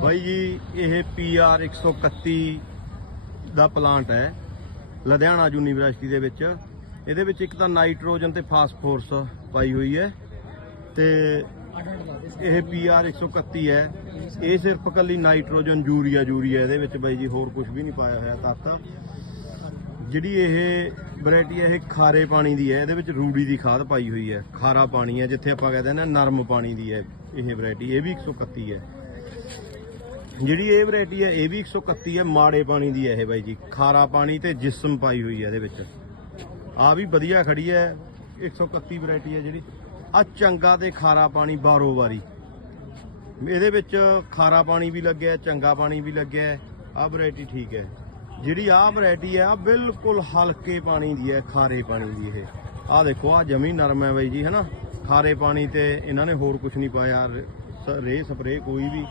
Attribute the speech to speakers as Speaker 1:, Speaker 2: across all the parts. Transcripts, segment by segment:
Speaker 1: ਬਾਈ ਜੀ, ਇਹ ਪੀਆਰ 131 ਦਾ ਪਲਾਂਟ ਹੈ, ਲੁਧਿਆਣਾ ਯੂਨੀਵਰਸਿਟੀ ਦੇ ਵਿੱਚ। ਇਹਦੇ ਵਿੱਚ ਇੱਕ ਤਾਂ ਨਾਈਟ੍ਰੋਜਨ ਤੇ ਫਾਸਫੋਰਸ ਪਾਈ ਹੋਈ ਹੈ ਤੇ ਇਹ ਪੀਆਰ 131 ਹੈ। ਇਹ ਸਿਰਫ ਕੱਲੀ ਨਾਈਟ੍ਰੋਜਨ, ਯੂਰੀਆ ਯੂਰੀਆ ਇਹਦੇ ਵਿੱਚ ਬਾਈ ਜੀ, ਹੋਰ ਕੁਝ ਵੀ ਨਹੀਂ ਪਾਇਆ ਹੋਇਆ ਤੱਤ। ਜਿਹੜੀ ਇਹ ਵੈਰਾਈਟੀ ਹੈ, ਇਹ ਖਾਰੇ ਪਾਣੀ ਦੀ ਹੈ। ਇਹਦੇ ਵਿੱਚ ਰੂੜੀ ਦੀ ਖਾਦ ਪਾਈ ਹੋਈ ਹੈ, ਖਾਰਾ ਪਾਣੀ ਹੈ, ਜਿੱਥੇ ਆਪਾਂ ਕਹਿੰਦੇ ਨੇ ਨਰਮ ਪਾਣੀ ਦੀ ਹੈ ਇਹ ਵੈਰਾਈਟੀ ਇਹ ਵੀ 131 ਹੈ। ਜਿਹੜੀ ਇਹ ਵੈਰਾਈਟੀ ਹੈ, ਇਹ ਵੀ 131 ਹੈ, ਮਾੜੇ ਪਾਣੀ ਦੀ ਹੈ ਇਹ ਬਾਈ ਜੀ। ਖਾਰਾ ਪਾਣੀ ਤੇ ਜਿਸਮ ਪਾਈ ਹੋਈ ਹੈ ਇਹਦੇ ਵਿੱਚ। ਆ ਵੀ ਵਧੀਆ ਖੜੀ ਹੈ 131 ਵੈਰਾਈਟੀ ਹੈ ਜਿਹੜੀ। ਆ ਚੰਗਾ ਤੇ ਖਾਰਾ ਪਾਣੀ ਬਾਰੋ ਵਾਰੀ। ਇਹਦੇ ਵਿੱਚ ਖਾਰਾ ਪਾਣੀ ਵੀ ਲੱਗਿਆ, ਚੰਗਾ ਪਾਣੀ ਵੀ ਲੱਗਿਆ ਹੈ ਆ ਵੈਰਾਈਟੀ ਠੀਕ ਹੈ। ਜਿਹੜੀ ਆ ਵੈਰਾਈਟੀ ਹੈ ਆ ਬਿਲਕੁਲ ਹਲਕੇ ਪਾਣੀ ਦੀ ਹੈ, ਖਾਰੇ ਪਾਣੀ ਦੀ ਇਹ। ਆ ਦੇਖੋ ਆ ਜਮੀ ਨਰਮ ਹੈ ਬਾਈ ਜੀ, ਹੈਨਾ? ਖਾਰੇ ਪਾਣੀ ਤੇ ਇਹਨਾਂ ਨੇ ਹੋਰ ਕੁਝ ਨਹੀਂ ਪਾਇਆ, ਰ- ਰੇ ਸਪਰੇ ਕੋਈ ਵੀ।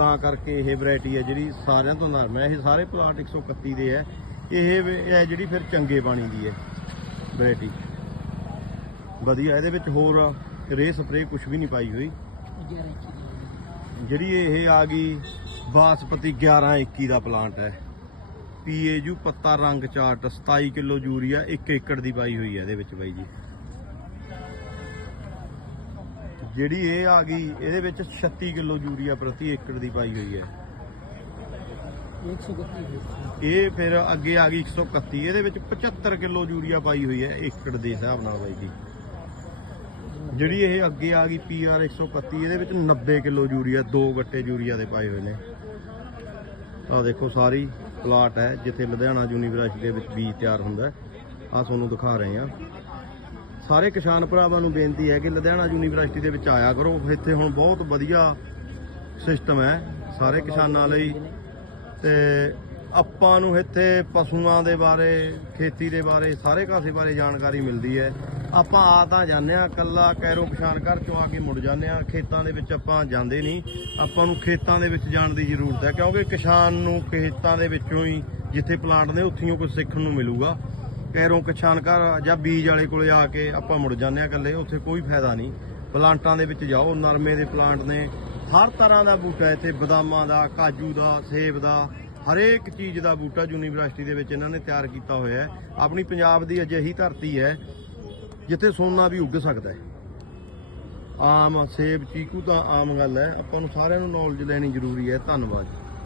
Speaker 1: ਤਾਂ ਕਰਕੇ ਇਹ ਵੈਰਾਈਟੀ ਹੈ ਜਿਹੜੀ ਸਾਰਿਆਂ ਤੋਂ ਨਰਮ ਹੈ। ਇਹ ਸਾਰੇ ਪਲਾਟ 131 ਦੇ ਹੈ। ਇਹ ਹੈ ਜਿਹੜੀ ਫਿਰ ਚੰਗੇ ਪਾਣੀ ਦੀ ਹੈ ਵੈਰਾਈਟੀ ਵਧੀਆ, ਇਹਦੇ ਵਿੱਚ ਹੋਰ ਰੇ ਸਪਰੇ ਕੁਝ ਵੀ ਨਹੀਂ ਪਾਈ ਹੋਈ। ਜਿਹੜੀ ਇਹ ਆ ਗਈ ਬਾਸਪਤੀ 1121 ਦਾ ਪਲਾਂਟ ਹੈ। ਪੀਏਯੂ ਪੱਤਾ ਰੰਗ ਚਾਰਟ 27 ਕਿਲੋ ਯੂਰੀਆ 1 ਏਕੜ ਦੀ ਪਾਈ ਹੋਈ ਹੈ ਇਹਦੇ ਵਿੱਚ ਬਾਈ ਜੀ। ਜਿਹੜੀ ਇਹ ਆ ਗਈ, ਇਹਦੇ ਵਿੱਚ 36 ਕਿਲੋ ਯੂਰੀਆ ਪ੍ਰਤੀ ਏਕੜ ਦੀ ਪਾਈ ਹੋਈ ਹੈ। ਇਹ ਫਿਰ ਅੱਗੇ ਆ ਗਈ 131 ਇਹਦੇ ਵਿੱਚ 75 ਕਿਲੋ ਯੂਰੀਆ ਪਾਈ ਹੋਈ ਹੈ ਏਕੜ ਦੇ ਹਿਸਾਬ ਨਾਲ ਬਾਈ ਜੀ। ਜਿਹੜੀ ਇਹ ਅੱਗੇ ਆ ਗਈ ਪੀਆਰ 131 ਇਹਦੇ ਵਿੱਚ 90 ਕਿਲੋ ਯੂਰੀਆ, ਦੋ ਗੱਟੇ ਯੂਰੀਆ ਦੇ ਪਾਏ ਹੋਏ ਨੇ। ਆ ਦੇਖੋ ਸਾਰੀ ਪਲਾਟ ਹੈ, ਜਿੱਥੇ ਲੁਧਿਆਣਾ ਯੂਨੀਵਰਸਿਟੀ ਦੇ ਵਿੱਚ ਬੀਜ ਤਿਆਰ ਹੁੰਦਾ ਆ ਤੁਹਾਨੂੰ ਦਿਖਾ ਰਹੇ ਆ ਸਾਰੇ ਕਿਸਾਨ ਭਰਾਵਾਂ ਨੂੰ ਬੇਨਤੀ ਹੈ ਕਿ ਲੁਧਿਆਣਾ ਯੂਨੀਵਰਸਿਟੀ ਦੇ ਵਿੱਚ ਆਇਆ ਕਰੋ। ਇੱਥੇ ਹੁਣ ਬਹੁਤ ਵਧੀਆ ਸਿਸਟਮ ਹੈ ਸਾਰੇ ਕਿਸਾਨਾਂ ਲਈ। ਤੇ ਆਪਾਂ ਨੂੰ ਇੱਥੇ ਪਸ਼ੂਆਂ ਦੇ ਬਾਰੇ, ਖੇਤੀ ਦੇ ਬਾਰੇ, ਸਾਰੇ ਕਾਸੇ ਬਾਰੇ ਜਾਣਕਾਰੀ ਮਿਲਦੀ ਹੈ। ਆਪਾਂ ਆ ਤਾਂ ਜਾਂਦੇ ਆ ਕੱਲਾ ਕੈਰੋ ਕਿਸਾਨ ਘਰ ਚੋਂ ਆ ਕੇ ਮੁੜ ਜਾਂਦੇ ਆ ਖੇਤਾਂ ਦੇ ਵਿੱਚ ਆਪਾਂ ਜਾਂਦੇ ਨਹੀਂ। ਆਪਾਂ ਨੂੰ ਖੇਤਾਂ ਦੇ ਵਿੱਚ ਜਾਣ ਦੀ ਜ਼ਰੂਰਤ ਹੈ, ਕਿਉਂਕਿ ਕਿਸਾਨ ਨੂੰ ਖੇਤਾਂ ਦੇ ਵਿੱਚੋਂ ਹੀ ਜਿੱਥੇ ਪਲਾਂਟ ਨੇ ਉੱਥੋਂ ਕੁਝ ਸਿੱਖਣ ਨੂੰ ਮਿਲੂਗਾ। ਕੈਰੋਂ ਕਿਸਾਨ ਘਰ ਜਾਂ ਬੀਜ ਵਾਲੇ ਕੋਲੇ ਆ ਕੇ ਆਪਾਂ ਮੁੜ ਜਾਂਦੇ ਆ ਇਕੱਲੇ, ਉੱਥੇ ਕੋਈ ਫਾਇਦਾ ਨਹੀਂ। ਪਲਾਂਟਾਂ ਦੇ ਵਿੱਚ ਜਾਓ, ਨਰਮੇ ਦੇ ਪਲਾਂਟ ਨੇ। ਹਰ ਤਰ੍ਹਾਂ ਦਾ ਬੂਟਾ ਇੱਥੇ, ਬਦਾਮਾਂ ਦਾ, ਕਾਜੂ ਦਾ, ਸੇਬ ਦਾ, ਹਰੇਕ ਚੀਜ਼ ਦਾ ਬੂਟਾ ਯੂਨੀਵਰਸਿਟੀ ਦੇ ਵਿੱਚ ਇਹਨਾਂ ਨੇ ਤਿਆਰ ਕੀਤਾ ਹੋਇਆ ਹੈ। ਆਪਣੀ ਪੰਜਾਬ ਦੀ ਅਜਿਹੀ ਧਰਤੀ ਹੈ, ਜਿੱਥੇ ਸੋਨਾ ਵੀ ਉੱਗ ਸਕਦਾ ਹੈ। ਆਮ ਸੇਬ, ਚੀਕੂ ਤਾਂ ਆਮ ਗੱਲ ਹੈ। ਆਪਾਂ ਨੂੰ ਸਾਰਿਆਂ ਨੂੰ ਨੌਲੇਜ ਲੈਣੀ ਜ਼ਰੂਰੀ ਹੈ। ਧੰਨਵਾਦ।